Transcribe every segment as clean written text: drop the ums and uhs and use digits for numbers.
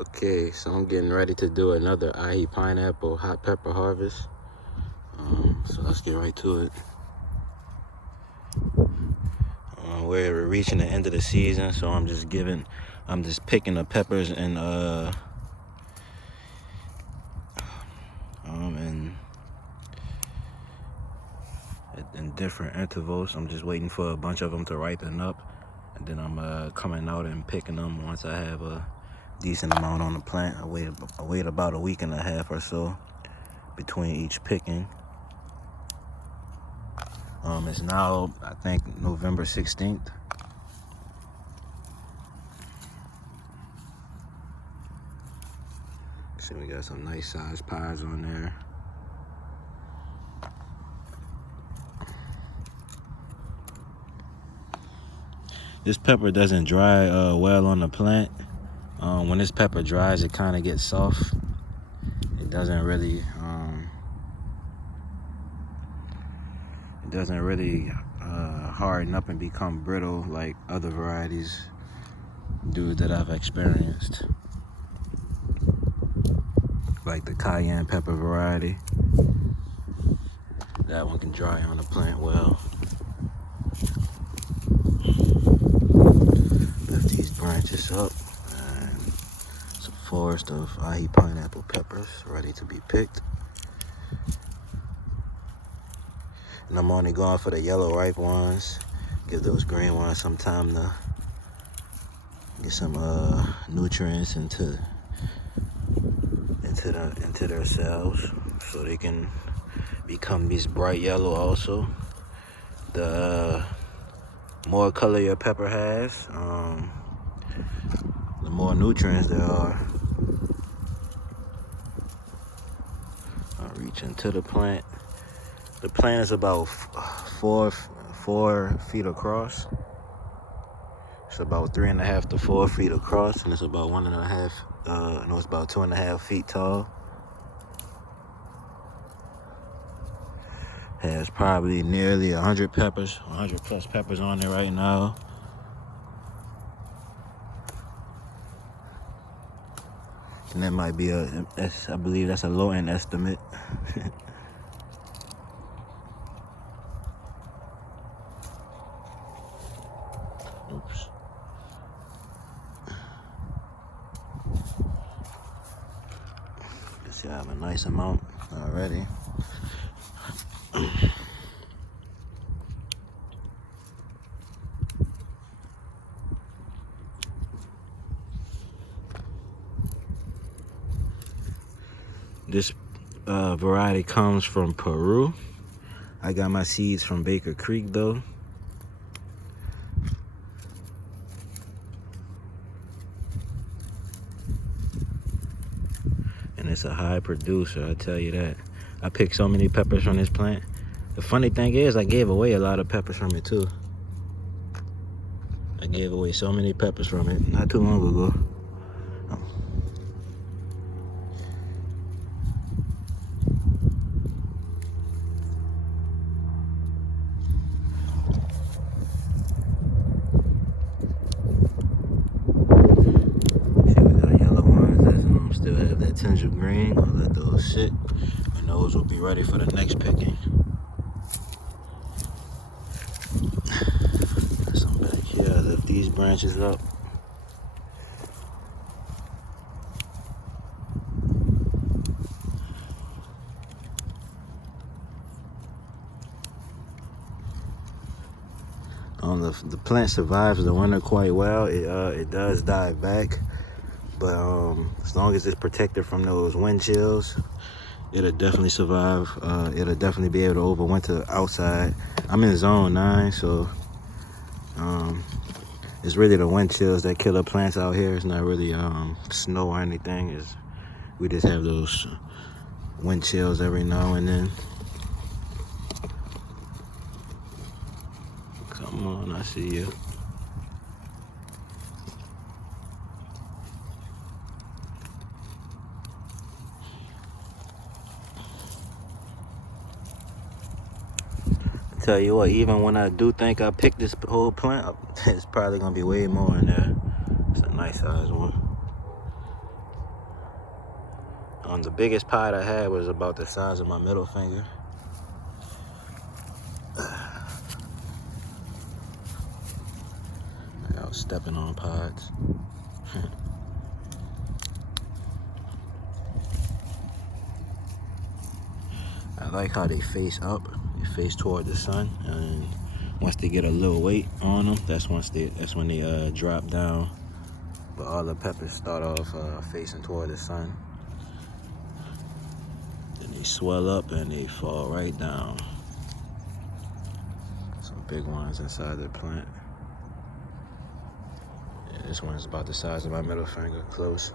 Okay, so I'm getting ready to do another ahi pineapple hot pepper harvest. So let's get right to it. We're reaching the end of the season, so I'm just picking the peppers and in different intervals. I'm just waiting for a bunch of them to ripen up, and then I'm coming out and picking them once I have a decent amount on the plant. I wait about a week and a half or so between each picking. It's now, I think, November 16th. See, we got some nice sized pies on there. This pepper doesn't dry well on the plant. When this pepper dries, it kind of gets soft. It doesn't really harden up and become brittle like other varieties do that I've experienced, like the cayenne pepper variety. That one can dry on the plant well. Lift these branches up, and it's a forest of ahi pineapple peppers ready to be picked. And I'm only going for the yellow ripe ones. Give those green ones some time to get some nutrients into their cells, so they can become these bright yellow also. The more color your pepper has, the more nutrients there are. I'll reach into the plant. The plant is about 4 feet across. It's about 3.5 to 4 feet across, and it's about 1.5. It's about 2.5 feet tall. Has probably nearly 100 plus peppers on there right now. And that might be I believe that's a low end estimate. Oops. See, I have a nice amount already. This variety comes from Peru. I got my seeds from Baker Creek though. And it's a high producer, I tell you that. I picked so many peppers from this plant. The funny thing is, I gave away a lot of peppers from it too. I gave away so many peppers from it not too long ago. Still have that tinge of green. I'll let those sit, and those will be ready for the next picking. Some back here. I lift these branches up. The plant survives the winter quite well. It does die back. But as long as it's protected from those wind chills, it'll definitely survive. It'll definitely be able to overwinter outside. I'm in zone 9, so it's really the wind chills that kill the plants out here. It's not really snow or anything. We just have those wind chills every now and then. Come on, I see you. Tell you what, even when I do think I picked this whole plant up, it's probably gonna be way more in there. It's a nice size one. The biggest pod I had was about the size of my middle finger. I was stepping on pods. I like how they face up. They face toward the sun, and once they get a little weight on them, that's when they drop down. But all the peppers start off facing toward the sun. Then they swell up and they fall right down. Some big ones inside the plant. Yeah, this one's about the size of my middle finger, close.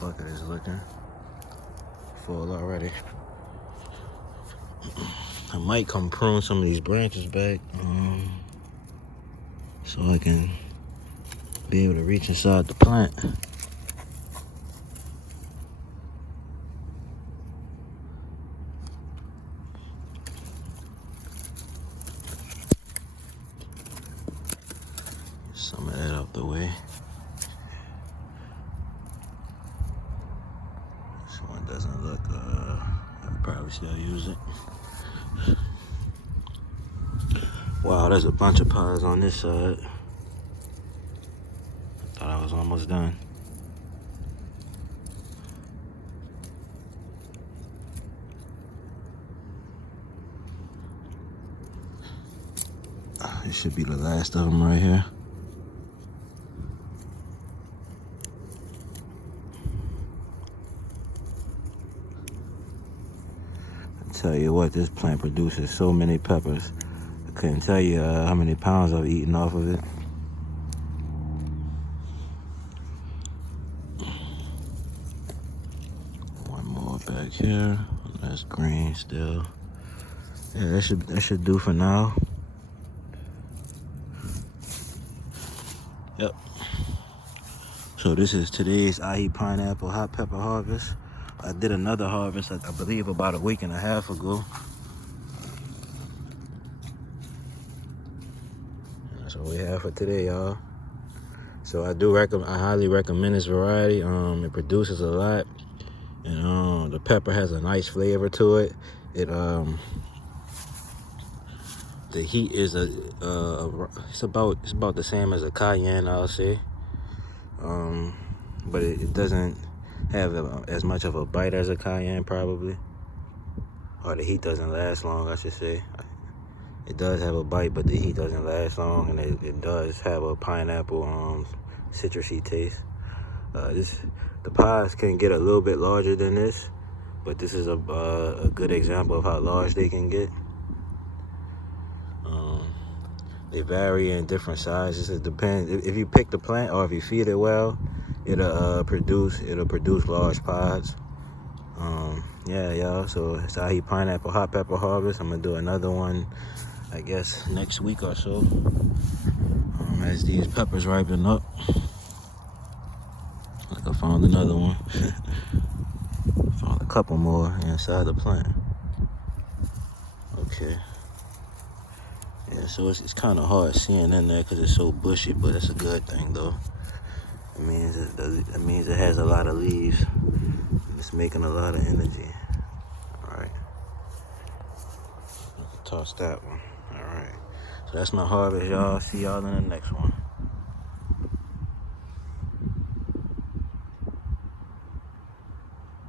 Bucket is looking full already. I might come prune some of these branches back so I can be able to reach inside the plant. Some of that out the way. This one doesn't look, I'll probably still use it. Wow, there's a bunch of pods on this side. I thought I was almost done. This should be the last of them right here. I tell you what, this plant produces so many peppers. I couldn't tell you how many pounds I've eaten off of it. One more back here. That's green still. Yeah, that should do for now. Yep. So this is today's ahi pineapple hot pepper harvest. I did another harvest, I believe, about a week and a half ago. And that's what we have for today, y'all. So I highly recommend this variety. It produces a lot, and the pepper has a nice flavor to it. The heat is it's about the same as a cayenne, I'll say. But it doesn't have as much of a bite as a cayenne, probably. Or the heat doesn't last long, I should say. It does have a bite, but the heat doesn't last long, and it does have a pineapple citrusy taste. The pods can get a little bit larger than this, but this is a good example of how large they can get. They vary in different sizes. It depends if you pick the plant or if you feed it well. It'll produce large pods. Yeah, y'all. So it's ahi pineapple hot pepper harvest. I'm gonna do another one, I guess, next week or so. As these peppers ripen up. Like I found another one. Found a couple more inside the plant. Okay. Yeah, so it's kind of hard seeing in there because it's so bushy, but it's a good thing though. It means it has a lot of leaves. It's making a lot of energy. All right. Toss that one. All right. So that's my harvest, y'all. See y'all in the next one.